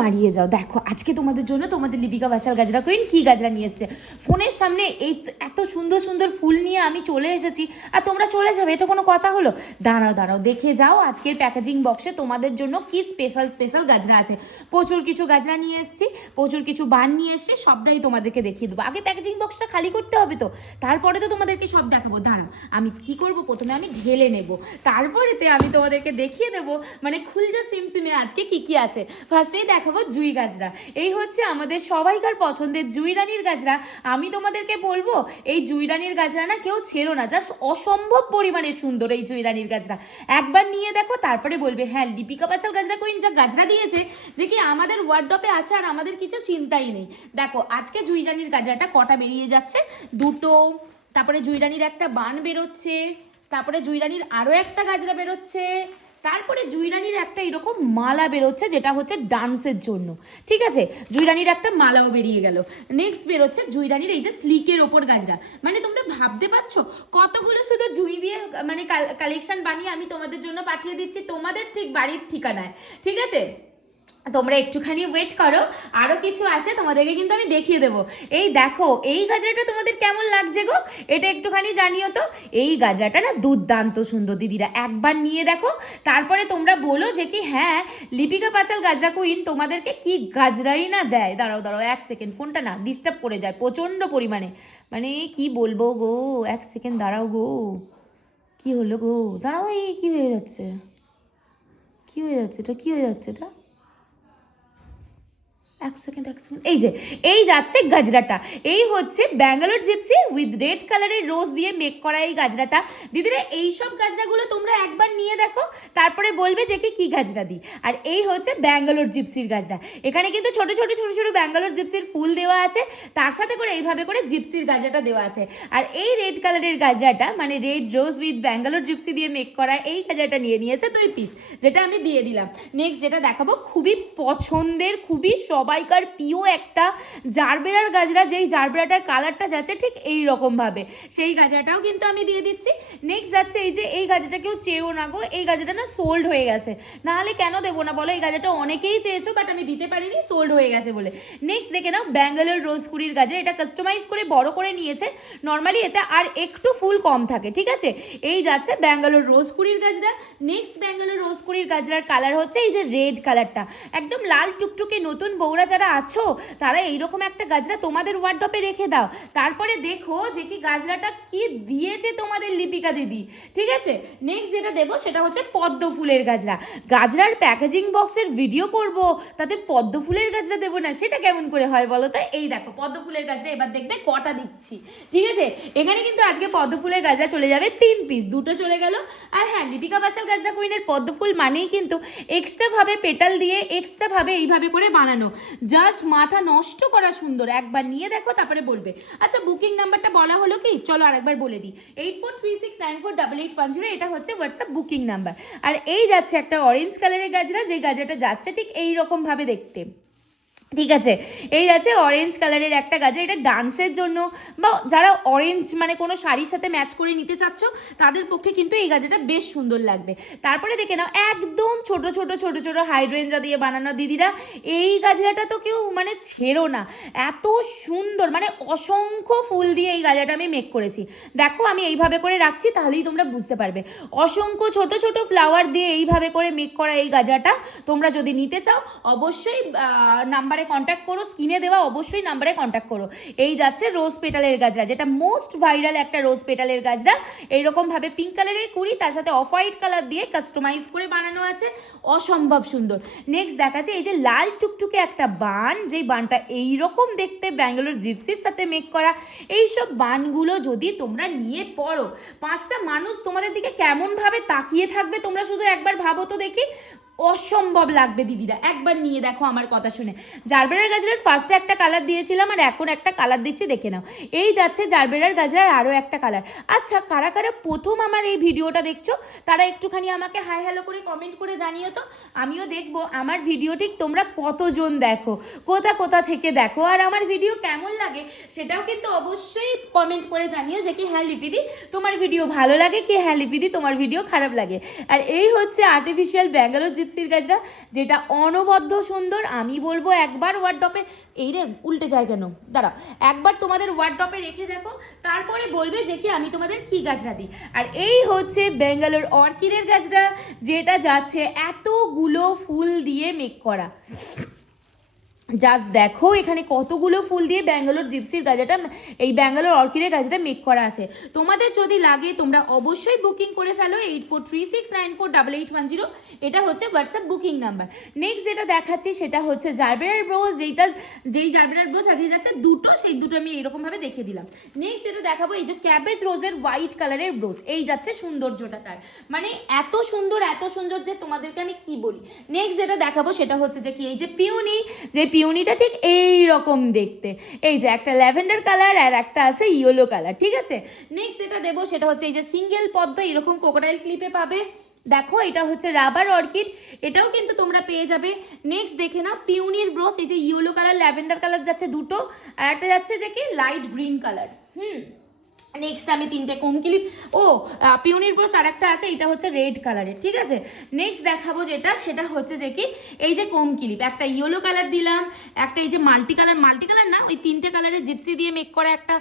দাঁড়িয়ে যাও, দেখো আজকে তোমাদের জন্য তোমাদের লিপিকা বাচাল গাজরা কুইন কি গাজরা নিয়ে এসছে। ফোনের সামনে এই এত সুন্দর সুন্দর ফুল নিয়ে আমি চলে এসেছি আর তোমরা চলে যাবে, এটা কোনো কথা হলো? দাঁড়াও দাঁড়াও, দেখে যাও আজকের প্যাকেজিং বক্সে তোমাদের জন্য কি স্পেশাল স্পেশাল গাজরা আছে। প্রচুর কিছু গাজরা নিয়ে এসেছি, প্রচুর কিছু বান নিয়ে এসেছি, সবটাই তোমাদেরকে দেখিয়ে দেবো। আগে প্যাকেজিং বক্সটা খালি করতে হবে তো, তারপরে তো তোমাদেরকে সব দেখাবো। দাঁড়াও, আমি কি করব, প্রথমে আমি ঢেলে নেব, তারপরেতে আমি তোমাদেরকে দেখিয়ে দেবো মানে খুলজা সিমসিমে আজকে কি কি আছে। ফার্স্টেই দেখাবো জুই গাজরা। এই হচ্ছে আমাদের সবাইকার পছন্দের জুই রানীর গাজরা। আমি তোমাদেরকে বলবো এই জুই রানীর গাজরা না কেউ ছেড়ো না, জাস্ট অসম্ভব পরিমাণে সুন্দর এই জুই রানীর গাজরা। একবার নিয়ে দেখো, তারপরে বলবে হ্যাঁ লিপিকা বাচাল গাজরা কুইন যা গাজরা দিয়েছে যে কি আমাদের ওয়ার্ডরোবে আছে আর আমাদের কিছু চিন্তাই নেই। দেখো আজকে জুই রানীর গাজরাটা কটা বেরিয়ে যাচ্ছে, দুটো, তারপরে জুই রানীর একটা বান বেরোচ্ছে, তারপরে জুই রানীর আরও একটা গাজরা বেরোচ্ছে, তারপরে জুই রানীর একটা এরকম মালা বেরোচ্ছে যেটা হচ্ছে ডান্সের জন্য, ঠিক আছে। জুই রানীর একটা মালাও বেরিয়ে গেল। নেক্সট বেরোচ্ছে জুই রানীর এই যে স্লিকের ওপর গাজরা। মানে তোমরা ভাবতে পারছো কতগুলো শুধু জুই দিয়ে মানে কালেকশন বানিয়ে আমি তোমাদের জন্য পাঠিয়ে দিচ্ছি তোমাদের ঠিক বাড়ির ঠিকানায়, ঠিক আছে। তোমরা একটুখানি ওয়েট করো, আরও কিছু আছে তোমাদেরকে কিন্তু আমি দেখিয়ে দেবো। এই দেখো এই গাজরাটা তোমাদের কেমন লাগছে গো, এটা একটুখানি জানিও তো। এই গাজরাটা না দুর্দান্ত সুন্দর দিদিরা, একবার নিয়ে দেখো, তারপরে তোমরা বলো যে কি হ্যাঁ লিপিকা বাচাল গাজরা কুইন তোমাদেরকে কি গাজরাই না দেয়। দাঁড়াও দাঁড়াও এক সেকেন্ড, ফোনটা না ডিস্টার্ব করে যায় প্রচণ্ড পরিমাণে, মানে কি বলবো গো, এক সেকেন্ড দাঁড়াও গো, কি হলো গো, দাঁড়াও, এই কি হয়ে যাচ্ছে, কি হয়ে যাচ্ছে এটা, কি হয়ে যাচ্ছে এটা, এক সেকেন্ড এই যে এই যাচ্ছে গাজরাটা। এই হচ্ছে ব্যাঙ্গালোর জিপসি উইথ রেড কালারের রোজ দিয়ে মেক করা এই গাজরাটা। দিদিরা এইসব গাজরাগুলো তোমরা একবার নিয়ে দেখো, তারপরে বলবে যে কি গাজরা দিই। আর এই হচ্ছে ব্যাঙ্গালোর জিপসির গাজরা। এখানে কিন্তু ছোট ছোট ছোট ছোট ব্যাঙ্গালোর জিপসির ফুল দেওয়া আছে, তার সাথে করে এইভাবে করে জিপসির গাজরাটা দেওয়া আছে। আর এই রেড কালারের গাজরাটা মানে red rose with Bangalore gypsy দিয়ে মেক করা এই গাজরাটা নিয়ে নিয়েছে 2 পিস, যেটা আমি দিয়ে দিলাম। নেক্সট যেটা দেখাবো খুবই পছন্দের, খুবই সবাইকার প্রিয় একটা জারবেরার গাজরা, যেই জারবেরাটার কালারটা যাচ্ছে ঠিক এই রকম ভাবে, সেই গাজরাটাও কিন্তু আমি দিয়ে দিচ্ছি। নেক্সট যাচ্ছে এই যে এই গাজরাটা কেউ চেয়েও না গো, এই গাজরাটা না সোল্ড হয়ে গেছে, নাহলে কেন দেবো না বলো, এই গাজরাটা অনেকেই চেয়েছো বাট আমি দিতে পারিনি সোল্ড হয়ে গেছে বলে। নেক্সট দেখে নাও ব্যাঙ্গালোর রোজ কুড়ির গাজরা, এটা কাস্টমাইজ করে বড় করে নিয়েছে, নর্মালি এতে আর একটু ফুল কম থাকে, ঠিক আছে। এই যাচ্ছে ব্যাঙ্গালোর রোজ কুড়ির গাজরা। নেক্সট ব্যাঙ্গালোর রোজ কুড়ির গাজরার কালার হচ্ছে এই যে রেড কালারটা, একদম লাল টুকটুকে। নতুন বউরা যারা আছো তারা এইরকম একটা গাজরা তোমাদের ওয়ার্ডরোবে রেখে দাও, তারপরে দেখো যে কি গাজরাটা কি দিয়েছে তোমাদের লিপিকা দিদি, ঠিক আছে। নেক্সট যেটা দেবো সেটা হচ্ছে পদ্ম ফুলের গাজরা। গাজরার প্যাকেজিং বক্সের ভিডিও করব, তাতে পদ্ম ফুলের গাজরা দেবো না, সেটা কেমন করে হয় বলো তো। এই দেখো পদ্ম ফুলের গাজরা, এবার দেখবে কটা দিচ্ছি, ঠিক আছে। এখানে কিন্তু আজকে পদ্ম ফুলের গাজরা চলে যাবে 3 পিস, দুটো চলে গেল। আর হ্যাঁ লিপিকা বাচাল গাজরা কুইনের পদ্ম ফুল মানেই কিন্তু এক্সট্রা ভাবে পেটাল দিয়ে এক্সট্রা ভাবে এইভাবে করে বানানো, জাস্ট মাথা নষ্ট করা সুন্দর। একবার নিয়ে দেখো তারপরে বলবে। আচ্ছা বুকিং নাম্বারটা বলা হলো কি, চলো আরেকবার বলে দিই, 8436948810, এটা হচ্ছে হোয়াটসঅ্যাপ বুকিং নাম্বার। আর এই যাচ্ছে একটা অরেঞ্জ কালারের গাজরা, যে গাজরাটা যাচ্ছে ঠিক এইরকম ভাবে দেখতে, ঠিক আছে। এই আছে অরেঞ্জ কালারের একটা গাজরা, এটা ডান্সের জন্য বা যারা অরেঞ্জ মানে কোনো শাড়ির সাথে ম্যাচ করে নিতে চাচ্ছ তাদের পক্ষে কিন্তু এই গাজরাটা বেশ সুন্দর লাগবে। তারপরে দেখে নাও একদম ছোট ছোট ছোট ছোট হাইড্রেঞ্জা দিয়ে বানানো দিদিরা, এই গাজরাটা তো কেউ মানে ছেড়ো না, এত সুন্দর, মানে অসংখ্য ফুল দিয়ে এই গাজরাটা আমি মেক করেছি। দেখো আমি এইভাবে করে রাখছি তাহলেই তোমরা বুঝতে পারবে, অসংখ্য ছোট ছোট ফ্লাওয়ার দিয়ে এইভাবে করে মেক করা এই গাজরাটা। তোমরা যদি নিতে চাও অবশ্যই নাম্বারে কন্ট্যাক্ট করো, স্ক্রিনে দেওয়া অবশ্যই নাম্বারে কন্ট্যাক্ট করো। এই যাচ্ছে রোজ পেটালের গাজরা, যেটা মোস্ট ভাইরাল একটা রোজ পেটালের গাজরা। এইরকম ভাবে পিঙ্ক কালারের কুড়ি, তার সাথে অফ হোয়াইট কালার দিয়ে কাস্টমাইজ করে বানানো আছে, অসম্ভব সুন্দর। নেক্সট দেখাচ্ছে এই যে লাল টুকটুকে একটা বান, যেই বানটা এইরকম দেখতে ব্যাঙ্গালোর জিপসির সাথে মেক করা। এইসব বানগুলো যদি তোমরা নিয়ে পড়ো, 5টা মানুষ তোমাদের দিকে কেমন ভাবে তাকিয়ে থাকবে তোমরা শুধু একবার ভাবো তো দেখি, অসম্ভব লাগবে দিদিরা। একবার নিয়ে দেখো আমার কথা শুনে। জারবেরার গাজরার ফার্স্টে একটা কালার দিয়েছিলাম আর এখন একটা কালার দিচ্ছি, দেখে নাও। এই যাচ্ছে জারবেরার গাজরার আরও একটা কালার। আচ্ছা কারা কারা প্রথম আমার এই ভিডিওটা দেখছো তারা একটুখানি আমাকে হাই হ্যালো করে কমেন্ট করে জানিও তো, আমিও দেখবো আমার ভিডিও ঠিক তোমরা কতজন দেখো, কোথা কোথা থেকে দেখো, আর আমার ভিডিও কেমন লাগে সেটাও কিন্তু অবশ্যই কমেন্ট করে জানিও যে কি হ্যাঁ লিপিদি তোমার ভিডিও ভালো লাগে, কি হ্যাঁ লিপিদি তোমার ভিডিও খারাপ লাগে। আর এই হচ্ছে আর্টিফিশিয়াল ব্যাঙ্গালোর জিপসি জিপসির গাজরা, যেটা অনবদ্য সুন্দর। আমি বলবো একবার ওয়ার্ড্রপে, এই রে উল্টে যায় কেন, দাঁড়াও, একবার তোমাদের ওয়ার্ড্রপে রেখে দেখো, তারপরে বলবে যে কি আমি তোমাদের কি গাজরা দিই। আর এই হচ্ছে ব্যাঙ্গালোর অর্কিডের গাজরা, যেটা যাচ্ছে এতগুলো ফুল দিয়ে মেক করা। জাস্ট দেখো এখানে কতগুলো ফুল দিয়ে ব্যাঙ্গালোর জিপসির গাজরাটা, এই ব্যাঙ্গালোর অর্কিডের গাজরাটা মেক করা আছে। তোমাদের যদি লাগে তোমরা অবশ্যই বুকিং করে ফেলো 8436948810, এটা হচ্ছে হোয়াটসঅ্যাপ বুকিং নাম্বার। নেক্সট যেটা দেখাচ্ছি সেটা হচ্ছে জারবেরার ব্রোজ, যেই জারবেরার ব্রোজ আজকে যাচ্ছে দুটো, সেই দুটো আমি এইরকমভাবে দেখিয়ে দিলাম। নেক্সট যেটা দেখাবো এই যে ক্যাবেজ রোজের হোয়াইট কালারের ব্রোজ, এই যাচ্ছে সৌন্দর্যটা তার, মানে এত সুন্দর যে তোমাদেরকে আমি কি বলি। নেক্সট যেটা দেখাবো সেটা হচ্ছে যে কি এই যে পিওনি, যে পিওনিটা ঠিক এই রকম দেখতে, এই যে একটা ল্যাভেন্ডার কালার আর একটা আছে ইয়েলো কালার, ঠিক আছে। নেক্সট যেটা দেবো সেটা হচ্ছে এই যে সিঙ্গেল পদ্ম, এরকম কোকোডাইল ক্লিপে পাবে। দেখো এটা হচ্ছে রাবার অর্কিড, এটাও কিন্তু তোমরা পেয়ে যাবে। নেক্সট দেখে নাও পিওনির ব্রোচ, এই যে ইয়েলো কালার ল্যাভেন্ডার কালার যাচ্ছে দুটো, আর একটা যাচ্ছে যে কি লাইট গ্রিন কালার। নেক্সট আমি তিনটে কোম ক্লিপ, পিওনির ব্রোচ আর একটা আছে, এটা হচ্ছে রেড কালারের, ঠিক আছে। নেক্সট দেখাবো যেটা, সেটা হচ্ছে যে কি এই যে কোম ক্লিপ, একটা ইয়েলো কালার দিলাম, একটা এই যে মাল্টি কালার না, ওই তিনটে কালারের জিপসি দিয়ে মেক করা একটা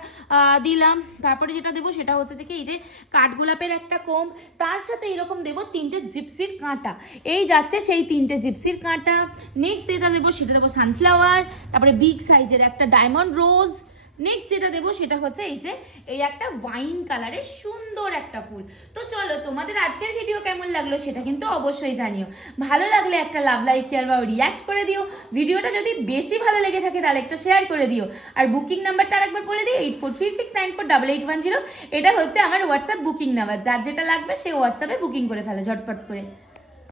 দিলাম। তারপরে যেটা দেবো সেটা হচ্ছে যে কি এই যে কাঠগোলাপের একটা কোম, তার সাথে এরকম দেবো তিনটে জিপসির কাঁটা, এই যাচ্ছে সেই তিনটে জিপসির কাঁটা। নেক্সট যেটা দেবো সেটা দেবো সানফ্লাওয়ার, তারপরে বিগ সাইজের একটা ডায়মন্ড রোজ। নেক্সট যেটা দেবো সেটা হচ্ছে এই যে এই একটা ওয়াইন কালারের সুন্দর একটা ফুল। তো চলো তোমাদের আজকের ভিডিও কেমন লাগলো সেটা কিন্তু অবশ্যই জানিও। ভালো লাগলে একটা লাভ, লাইক, শেয়ার বা রিয়াক্ট করে দিও। ভিডিওটা যদি বেশি ভালো লেগে থাকে তাহলে একটা শেয়ার করে দিও। আর বুকিং নাম্বারটা আরেকবার বলে দিই 8436948810, এটা হচ্ছে আমার হোয়াটসঅ্যাপ বুকিং নাম্বার। যার যেটা লাগবে সে হোয়াটসঅ্যাপে বুকিং করে ফেলে ঝটপট করে।